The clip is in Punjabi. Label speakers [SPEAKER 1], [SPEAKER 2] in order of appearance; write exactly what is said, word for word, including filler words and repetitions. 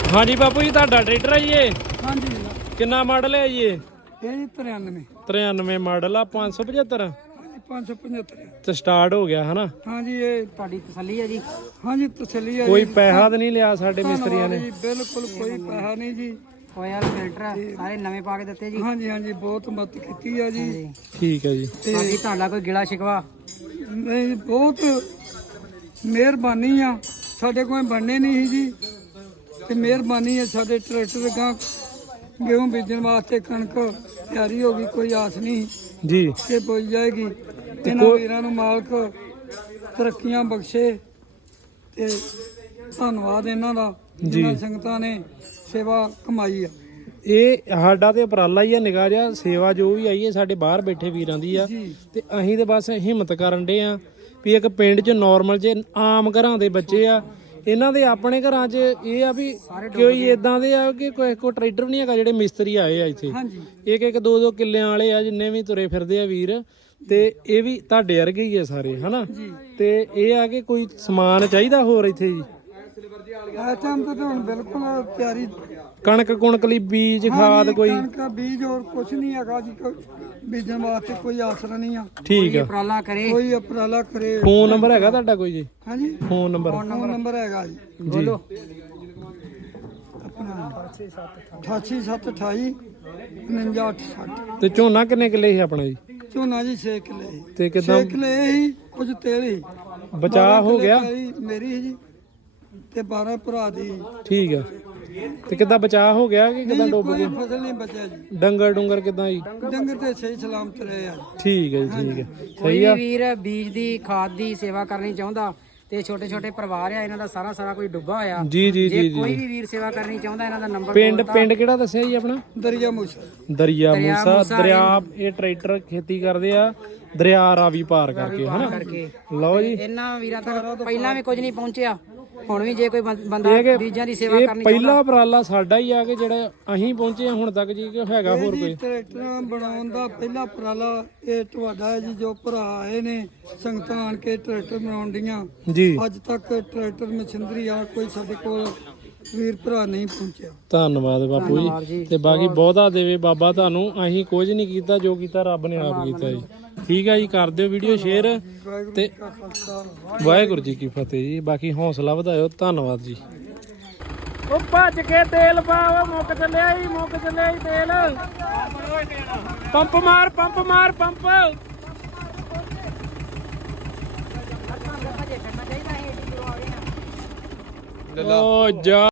[SPEAKER 1] हाँ जी बापू जी ਤੁਹਾਡਾ ਟਰੈਕਟਰ ਹੈ ਜੀ ਇਹ?
[SPEAKER 2] हाँ जी
[SPEAKER 1] ਕਿੰਨਾ ਮਾਡਲ ਹੈ ਜੀ ਇਹ?
[SPEAKER 2] ये जी तिरानवे
[SPEAKER 1] तिरानवे ਮਾਡਲ ਆ पाँच सौ पचहत्तर
[SPEAKER 2] पाँच सौ पचहत्तर
[SPEAKER 1] ਤੇ ਸਟਾਰਟ ਹੋ ਗਿਆ ਹਨਾ।
[SPEAKER 2] हाँ जी ये
[SPEAKER 3] ਤੁਹਾਡੀ ਤਸੱਲੀ ਹੈ ਜੀ।
[SPEAKER 2] हाँ जी तसली है
[SPEAKER 1] ਕੋਈ
[SPEAKER 2] जी।
[SPEAKER 1] ਪੈਸਾ ਤਾਂ ਨਹੀਂ ਲਿਆ ਸਾਡੇ ਮਿਸਤਰੀਆਂ ਨੇ?
[SPEAKER 2] जी, बिल्कुल कोई पैसा नहीं जी।
[SPEAKER 3] ਕੋਇਲ ਫਿਲਟਰ ਸਾਰੇ ਨਵੇਂ ਪਾ ਕੇ ਦਿੱਤੇ ਜੀ।
[SPEAKER 2] हाँ जी हाँ जी बहुत मदद की है जी।
[SPEAKER 1] ਠੀਕ ਹੈ ਜੀ।
[SPEAKER 3] ਬਾਕੀ ਤੁਹਾਡਾ ਕੋਈ ਗਿਲਾ ਸ਼ਿਕਵਾ
[SPEAKER 2] नहीं बहुत ਮਿਹਰਬਾਨੀ ਆ ਸਾਡੇ ਕੋਲ ਬਣਨੇ ਨਹੀਂ ਸੀ ਜੀ ਤੇ ਮਿਹਰਬਾਨੀ ਹੈ ਸਾਡੇ ਟਰੈਕਟਰ ਗਾਂ गेहूं ਬੀਜਣ ਵਾਸਤੇ ਕਣਕ ਤਿਆਰੀ ਹੋ ਗਈ ਕੋਈ ਆਸ ਨਹੀਂ
[SPEAKER 1] ਜੀ
[SPEAKER 2] ਕਿ ਪੁੱਜ ਜਾਏਗੀ। ਇਹਨਾਂ ਵੀਰਾਂ ਨੂੰ ਮਾਲਕ ਤਰੱਕੀਆਂ ਬਖਸ਼ੇ ਤੇ ਧੰਨਵਾਦ ਇਹਨਾਂ ਦਾ ਜਿਨ੍ਹਾਂ ਸੰਗਤਾਂ ਨੇ ਸੇਵਾ ਕਮਾਈ ਆ।
[SPEAKER 1] ਇਹ ਸਾਡਾ ਤੇ ਉਪਰਾਲਾ ਹੀ ਆ ਨਿਗਾਹ ਜਿਹਾ ਸੇਵਾ ਜੋ ਵੀ ਆਈ ਹੈ ਸਾਡੇ ਬਾਹਰ ਬੈਠੇ ਵੀਰਾਂ ਦੀ ਆ ਤੇ ਅਸੀਂ ਤੇ ਬਸ ਹਿੰਮਤ ਕਰਨ ਡੇ ਆ ਵੀ ਇੱਕ ਪਿੰਡ 'ਚ ਨਾਰਮਲ ਜੇ ਆਮ ਘਰਾਂ ਦੇ ਬੱਚੇ ਆ ਇਹਨਾਂ ਦੇ ਆਪਣੇ ਘਰਾਂ 'ਚ ਇਹ ਆ ਵੀ ਕੋਈ ਇਦਾਂ ਦੇ ਆ ਕਿ ਕੋਈ ਕੋ ਟਰੈਕਟਰ ਵੀ ਨਹੀਂ ਹੈਗਾ ਜਿਹੜੇ ਮਿਸਤਰੀ ਆਏ ਆ ਇੱਥੇ
[SPEAKER 2] ਹਾਂਜੀ
[SPEAKER 1] ਇੱਕ ਇੱਕ ਦੋ ਦੋ ਕਿੱਲਿਆਂ ਵਾਲੇ ਆ ਜਿੰਨੇ ਵੀ ਤੁਰੇ ਫਿਰਦੇ ਆ ਵੀਰ ਤੇ ਇਹ ਵੀ ਤੁਹਾਡੇ ਵਰਗੇ ਹੀ ਆ ਸਾਰੇ ਹਨਾ ਤੇ ਇਹ ਆ ਕਿ ਕੋਈ ਸਮਾਨ ਚਾਹੀਦਾ ਹੋਰ ਇੱਥੇ ਜੀ
[SPEAKER 2] ਇਸ ਟਾਈਮ ਤੇ ਹੁਣ ਬਿਲਕੁਲ ਤਿਆਰੀ
[SPEAKER 1] ਕਣਕ ਕੁਣਕ ਲਈ ਬੀਜ ਖਾਦ ਕੋਈ
[SPEAKER 2] ਕਣਕ ਬੀਜ ਹੋਰ ਕੁਝ ਨਹੀਂ ਹੈਗਾ ਜੀ ਕੋਈ ਬੀਜਣ ਵਾਸਤੇ ਕੋਈ ਆਸਰਾ ਨਹੀਂ ਆ।
[SPEAKER 1] ਠੀਕ ਆ
[SPEAKER 3] ਉਪਰਾਲਾ ਕਰੇ
[SPEAKER 2] ਕੋਈ ਉਪਰਾਲਾ ਕਰੇ।
[SPEAKER 1] ਫੋਨ ਨੰਬਰ ਹੈਗਾ ਤੁਹਾਡਾ ਕੋਈ ਜੀ?
[SPEAKER 2] ਹਾਂਜੀ
[SPEAKER 1] ਫੋਨ ਨੰਬਰ
[SPEAKER 2] ਫੋਨ ਨੰਬਰ ਹੈਗਾ ਜੀ
[SPEAKER 3] ਬੋਲੋ
[SPEAKER 2] ਆਪਣਾ ਅਠਾਸੀ ਸੱਤ ਅਠਾਈ ਉਣੰਜਾ ਅੱਠ ਸੱਠ।
[SPEAKER 1] ਤੇ ਝੋਨਾ ਕਿੰਨੇ ਕਿੱਲੇ ਸੀ ਆਪਣਾ ਜੀ?
[SPEAKER 2] ਝੋਨਾ ਜੀ ਛੇ ਕਿੱਲੇ ਸੀ।
[SPEAKER 1] ਤੇ ਕਿਦਾਂ
[SPEAKER 2] ਛੇ ਕਿੱਲੇ ਸੀ ਕੁਝ ਤੇਲ ਸੀ।
[SPEAKER 1] ਬਚਾਅ ਹੋ ਗਿਆ?
[SPEAKER 2] ਮੇਰੀ ਮੇਰੀ ਸੀ ਜੀ ਤੇ ਬਾਰਾਂ ਭਰਾ ਦੀ।
[SPEAKER 1] ਠੀਕ ਆ ਤੇ ਕਿਦਾਂ ਬਚਾਅ ਹੋ ਗਿਆ ਕਿ ਕਿਦਾਂ ਡੁੱਬ
[SPEAKER 2] ਕੋਈ
[SPEAKER 1] ਗਿਆ?
[SPEAKER 2] ਫਸਲ ਨਹੀਂ ਬਚਿਆ ਜੀ।
[SPEAKER 1] ਡੰਗਰ ਡੁੰਗਰ ਕਿਦਾਂ ਜੀ?
[SPEAKER 2] ਡੰਗਰ ਤੇ ਸਹੀ ਸਲਾਮਤ ਰਹੇ ਆ।
[SPEAKER 1] ਠੀਕ ਹੈ ਜੀ ਠੀਕ ਹੈ
[SPEAKER 3] ਕੋਈ
[SPEAKER 1] ਸਹੀ
[SPEAKER 3] ਵੀ
[SPEAKER 1] ਆ।
[SPEAKER 3] ਵੀਰ ਬੀਜ ਦੀ ਖਾਦ ਦੀ ਸੇਵਾ ਕਰਨੀ ਚਾਹੁੰਦਾ ਤੇ ਛੋਟੇ ਛੋਟੇ ਪਰਿਵਾਰ ਆ ਇਹਨਾਂ ਦਾ ਸਾਰਾ ਸਾਰਾ ਕੋਈ ਡੁੱਬਾ ਹੋਇਆ
[SPEAKER 1] ਜੀ ਜੀ
[SPEAKER 3] ਜੇ
[SPEAKER 1] ਜੀ
[SPEAKER 3] ਕੋਈ
[SPEAKER 1] ਜੀ
[SPEAKER 3] ਵੀ ਵੀਰ ਸੇਵਾ ਕਰਨੀ ਚਾਹੁੰਦਾ ਇਹਨਾਂ ਦਾ ਨੰਬਰ
[SPEAKER 1] ਪਿੰਡ ਪਿੰਡ ਕਿਹੜਾ ਦੱਸਿਆ ਜੀ ਆਪਣਾ?
[SPEAKER 2] ਦਰਿਆ ਮੂਸਾ
[SPEAKER 1] ਦਰਿਆ
[SPEAKER 3] ਦਰਿਆ
[SPEAKER 1] ਮੂਸਾ
[SPEAKER 3] ਮੂਸਾ
[SPEAKER 1] ਦਰਿਆ ਇਹ ਟਰੈਕਟਰ ਖੇਤੀ ਕਰਦੇ ਆ ਦਰਿਆ ਰਾਵੀ ਪਾਰ ਕਰਕੇ ਹਨਾ।
[SPEAKER 3] ਕਰਕੇ
[SPEAKER 1] ਲਓ ਜੀ
[SPEAKER 3] ਇਹਨਾਂ ਵੀਰਾਂ ਤੱਕ ਪਹਿਲਾਂ ਵੀ ਕੁਝ ਨਹੀਂ ਪਹੁੰਚਿਆ ਹੁਣ ਵੀ ਜੇ ਕੋਈ ਬੰ- ਬੰਦਾ
[SPEAKER 1] ਇਹ ਕਿ
[SPEAKER 3] ਬੀਜਾਂ ਦੀ ਸੇਵਾ
[SPEAKER 1] ਇਹ
[SPEAKER 3] ਕਰਨੀ
[SPEAKER 1] ਪਹਿਲਾ ਉਪਰਾਲਾ ਸਾਡਾ ਹੀ ਆ ਕਿ ਜਿਹੜਾ ਅਸੀਂ ਪਹੁੰਚੇ ਆ ਹੁਣ ਤੱਕ ਜੀ ਕਿ ਹੈਗਾ ਹੋਰ ਕੋਈ?
[SPEAKER 2] ਟਰੈਕਟਰਾਂ ਬਣਾਉਣ ਦਾ ਪਹਿਲਾ ਉਪਰਾਲਾ ਇਹ ਤੁਹਾਡਾ ਹੈ ਜੀ ਜੋ ਭਰਾ ਆਏ ਨੇ ਸੰਗਤਾਂ ਆਣ ਕੇ ਟਰੈਕਟਰ ਬਣਾਉਣ ਦੀਆਂ।
[SPEAKER 1] ਜੀ
[SPEAKER 2] ਅੱਜ ਤੱਕ ਟਰੈਕਟਰ ਮਸ਼ੀਨਰੀ ਆ ਕੋਈ ਸਾਡੇ ਕੋਲ ਵੀਰ ਭਰਾ ਨਹੀਂ ਪਹੁੰਚਿਆ।
[SPEAKER 1] ਧੰਨਵਾਦ ਬਾਪੂ ਜੀ ਤੇ ਬਾਕੀ ਬਹੁਤਾ ਦੇਵੇ ਬਾਬਾ ਤੁਹਾਨੂੰ। ਅਸੀਂ ਕੁਝ ਨਹੀਂ ਕੀਤਾ ਜੋ ਕੀਤਾ ਰੱਬ ਨੇ ਆਪ ਕੀਤਾ ਜੀ। ਠੀਕ ਹੈ ਜੀ ਕਰ ਦਿਓ ਵੀਡੀਓ ਸ਼ੇਅਰ ਤੇ ਵਾਹਿਗੁਰੂ ਜੀ ਕੀ ਫਤਿਹ ਜੀ। ਬਾਕੀ ਹੌਸਲਾ ਵਧਾਇਓ। ਧੰਨਵਾਦ ਜੀ। ਉਹ ਭੱਜ ਕੇ ਤੇਲ ਪਾਓ ਮੁੱਕ ਚੱਲਿਆ ਜੀ ਮੁੱਕ ਚੱਲਿਆ ਜੀ ਤੇਲ। ਪੰਪ ਮਾਰ ਪੰਪ ਮਾਰ ਪੰਪ। ਓ ਜਾ